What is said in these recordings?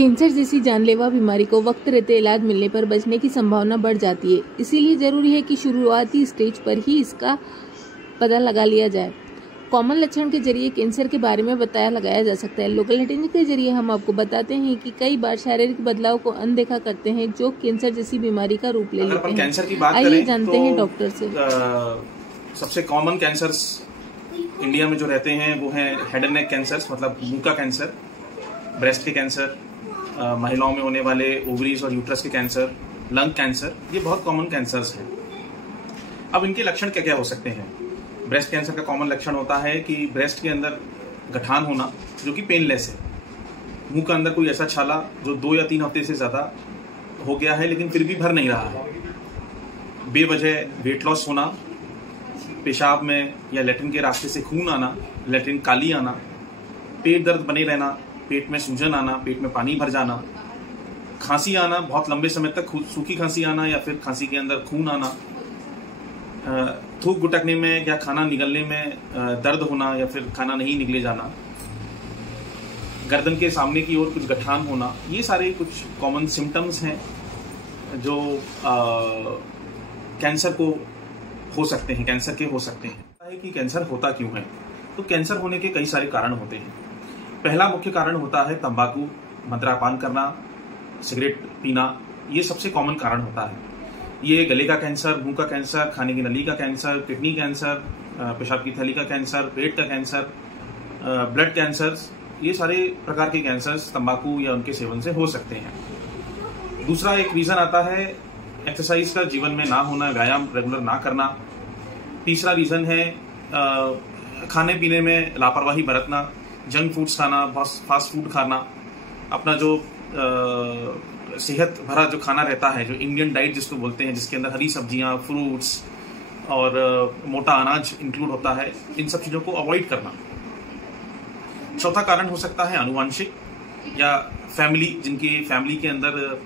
Cancer जैसी जानलेवा बीमारी को वक्त रहते इलाज मिलने पर बचने की संभावना बढ़ जाती है। इसीलिए जरूरी है कि शुरुआती स्टेज पर ही इसका पता लगा लिया जाए। कॉमन लक्षण के जरिए कैंसर के बारे में लगाया जा सकता है। लोकल हिटिंग के जरिए हम आपको बताते हैं कि कई बार शारीरिक बदलाव को अनदेखा करते हैं जो कैंसर जैसी बीमारी का रूप ले लेते हैं। कैंसर की बात आइए जानते हैं डॉक्टर से। सबसे कॉमन कैंसर्स इंडिया में जो रहते हैं वो हैं हेड एंड नेक कैंसर, मतलब मुंह का कैंसर, ब्रेस्ट के कैंसर, महिलाओं में होने वाले ओवरीज और यूट्रस के कैंसर, लंग कैंसर, ये बहुत कॉमन कैंसर्स हैं। अब इनके लक्षण क्या क्या हो सकते हैं? ब्रेस्ट कैंसर का कॉमन लक्षण होता है कि ब्रेस्ट के अंदर गठान होना जो कि पेनलेस है। मुंह का अंदर कोई ऐसा छाला जो 2 या 3 हफ्ते से ज्यादा हो गया है लेकिन फिर भी भर नहीं रहा है। बेवजह वेट लॉस होना, पेशाब में या लैट्रिन के रास्ते से खून आना, लैट्रिन काली आना, पेट दर्द बने रहना, पेट में सूजन आना, पेट में पानी भर जाना, खांसी आना, बहुत लंबे समय तक सूखी खांसी आना या फिर खांसी के अंदर खून आना, थूक गुटकने में या खाना निगलने में दर्द होना या फिर खाना नहीं निगले जाना, गर्दन के सामने की ओर कुछ गठान होना, ये सारे कुछ कॉमन सिम्टम्स हैं जो कैंसर को हो सकते हैं, कैंसर के हो सकते हैं। कि कैंसर होता क्यों है? तो कैंसर होने के कई सारे कारण होते हैं। पहला मुख्य कारण होता है तंबाकू, मदिरापान करना, सिगरेट पीना, ये सबसे कॉमन कारण होता है। ये गले का कैंसर, मुंह का कैंसर, खाने की नली का कैंसर, किडनी कैंसर, पेशाब की थैली का कैंसर, पेट का कैंसर, ब्लड कैंसर, ये सारे प्रकार के कैंसर्स तंबाकू या उनके सेवन से हो सकते हैं। दूसरा एक रीजन आता है एक्सरसाइज का जीवन में ना होना, व्यायाम रेगुलर ना करना। तीसरा रीजन है खाने पीने में लापरवाही बरतना, जंक फूड्स खाना, फास्ट फूड खाना, अपना जो सेहत भरा जो खाना रहता है, जो इंडियन डाइट जिसको बोलते हैं, जिसके अंदर हरी सब्जियां, फ्रूट्स और मोटा अनाज इंक्लूड होता है, इन सब चीजों को अवॉइड करना। चौथा कारण हो सकता है आनुवंशिक या फैमिली, जिनकी फैमिली के अंदर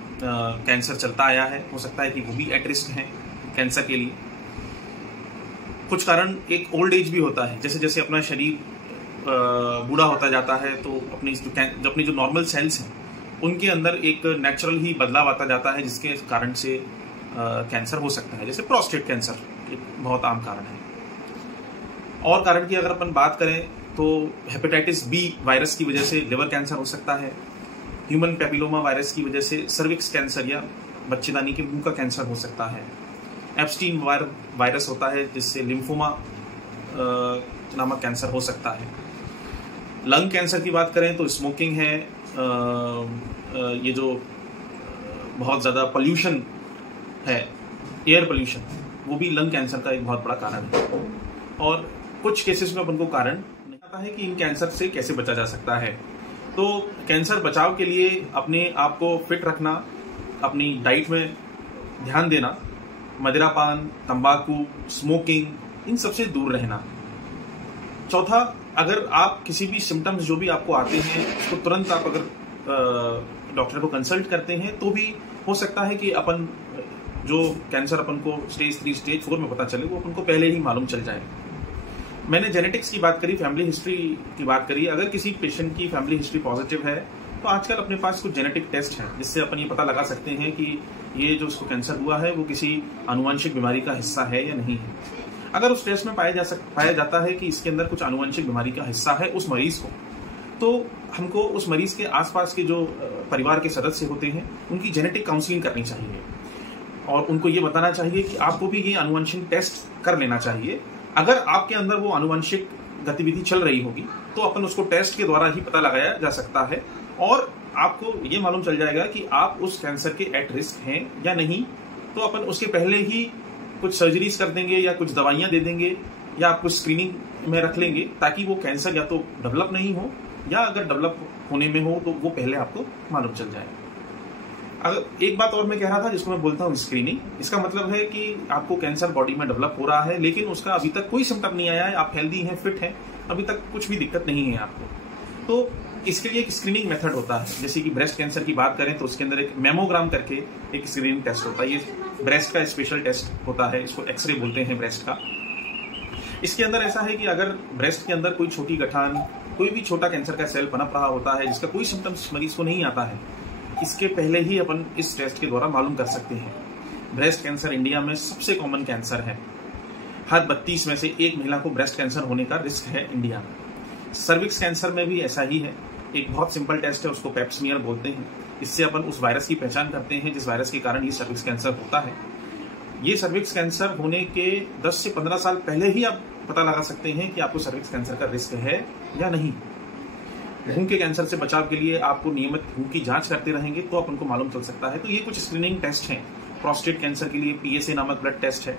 कैंसर चलता आया है, हो सकता है कि वो भी एट रिस्क हैं कैंसर के लिए। कुछ कारण एक ओल्ड एज भी होता है, जैसे जैसे अपना शरीर बूढ़ा होता जाता है तो अपनी जो नॉर्मल सेल्स हैं उनके अंदर एक नेचुरल ही बदलाव आता जाता है, जिसके कारण से कैंसर हो सकता है। जैसे प्रोस्टेट कैंसर एक बहुत आम कारण है। और कारण की अगर अपन बात करें तो हेपेटाइटिस बी वायरस की वजह से लिवर कैंसर हो सकता है। ह्यूमन पैपिलोमा वायरस की वजह से सर्विक्स कैंसर या बच्चेदानी के मुंह का कैंसर हो सकता है। एप्स्टीन वायरस होता है जिससे लिम्फोमा नामक कैंसर हो सकता है। लंग कैंसर की बात करें तो स्मोकिंग है, ये जो बहुत ज़्यादा पोल्यूशन है, एयर पोल्यूशन, वो भी लंग कैंसर का एक बहुत बड़ा कारण है। और कुछ केसेस में अपन को कारण नहीं आता है कि इन कैंसर से कैसे बचा जा सकता है। तो कैंसर बचाव के लिए अपने आप को फिट रखना, अपनी डाइट में ध्यान देना, मदिरापान, तंबाकू, स्मोकिंग, इन सबसे दूर रहना। चौथा, अगर आप किसी भी सिम्टम्स जो भी आपको आते हैं तो तुरंत आप अगर डॉक्टर को कंसल्ट करते हैं तो भी हो सकता है कि अपन जो कैंसर अपन को स्टेज 3, स्टेज 4 में पता चले, वो अपन को पहले ही मालूम चल जाए। मैंने जेनेटिक्स की बात करी, फैमिली हिस्ट्री की बात करी। अगर किसी पेशेंट की फैमिली हिस्ट्री पॉजिटिव है तो आजकल अपने पास कुछ जेनेटिक टेस्ट है जिससे अपन ये पता लगा सकते हैं कि ये जो उसको कैंसर हुआ है वो किसी आनुवंशिक बीमारी का हिस्सा है या नहीं है। अगर उस टेस्ट में पाया जाता है कि इसके अंदर कुछ आनुवंशिक बीमारी का हिस्सा है उस मरीज को, तो हमको उस मरीज के आसपास के जो परिवार के सदस्य होते हैं उनकी जेनेटिक काउंसलिंग करनी चाहिए और उनको ये बताना चाहिए कि आपको भी ये आनुवंशिक टेस्ट कर लेना चाहिए। अगर आपके अंदर वो आनुवंशिक गतिविधि चल रही होगी तो अपन उसको टेस्ट के द्वारा ही पता लगाया जा सकता है और आपको ये मालूम चल जाएगा कि आप उस कैंसर के एट रिस्क हैं या नहीं। तो अपन उसके पहले ही कुछ सर्जरीज कर देंगे या कुछ दवाइयां दे देंगे या आप कुछ स्क्रीनिंग में रख लेंगे ताकि वो कैंसर या तो डेवलप नहीं हो या अगर डेवलप होने में हो तो वो पहले आपको मालूम चल जाए। अगर एक बात और मैं कह रहा था जिसको मैं बोलता हूँ स्क्रीनिंग, इसका मतलब है कि आपको कैंसर बॉडी में डेवलप हो रहा है लेकिन उसका अभी तक कोई सिम्टम नहीं आया है, आप हेल्दी हैं, फिट हैं, अभी तक कुछ भी दिक्कत नहीं है आपको। तो इसके लिए एक स्क्रीनिंग मेथड होता है। जैसे कि ब्रेस्ट कैंसर की बात करें तो उसके अंदर एक मेमोग्राम करके एक स्क्रीनिंग टेस्ट होता है। ये ब्रेस्ट का स्पेशल टेस्ट होता है, इसको एक्सरे बोलते हैं ब्रेस्ट का। इसके अंदर ऐसा है कि अगर ब्रेस्ट के अंदर कोई छोटी गठान, कोई भी छोटा कैंसर का सेल पनप रहा होता है जिसका कोई सिम्टम्स मरीज को नहीं आता है, इसके पहले ही अपन इस टेस्ट के द्वारा मालूम कर सकते हैं। ब्रेस्ट कैंसर इंडिया में सबसे कॉमन कैंसर है। हर 32 में से एक महिला को ब्रेस्ट कैंसर होने का रिस्क है इंडिया में। सर्विक्स कैंसर में भी ऐसा ही है। एक बहुत सिंपल टेस्ट है, उसको पेप स्मीयर बोलते हैं। इससे अपन उस वायरस की पहचान करते हैं जिस वायरस के कारण ये सर्विक्स कैंसर होता है। ये सर्विक्स कैंसर होने के 10 से 15 साल पहले ही आप पता लगा सकते हैं कि आपको सर्विक्स कैंसर का रिस्क है या नहीं। भ्रूण के कैंसर से बचाव के लिए आपको नियमित भ्रूण की जांच करते रहेंगे तो अपन को मालूम चल सकता है। तो ये कुछ स्क्रीनिंग टेस्ट हैं। प्रोस्टेट कैंसर के लिए PSA नामक ब्लड टेस्ट है।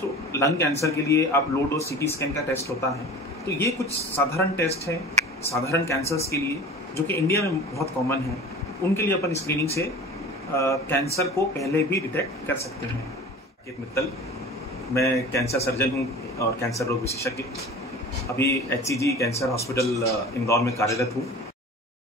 तो लंग कैंसर के लिए आप लो डोज CT स्कैन का टेस्ट होता है। तो ये कुछ साधारण टेस्ट हैं साधारण कैंसर्स के लिए, जो कि इंडिया में बहुत कॉमन है। उनके लिए अपन स्क्रीनिंग से कैंसर को पहले भी डिटेक्ट कर सकते हैं। साकेत मित्तल, मैं कैंसर सर्जन हूँ और कैंसर रोग विशेषज्ञ। अभी HCG कैंसर हॉस्पिटल इंदौर में कार्यरत हूँ।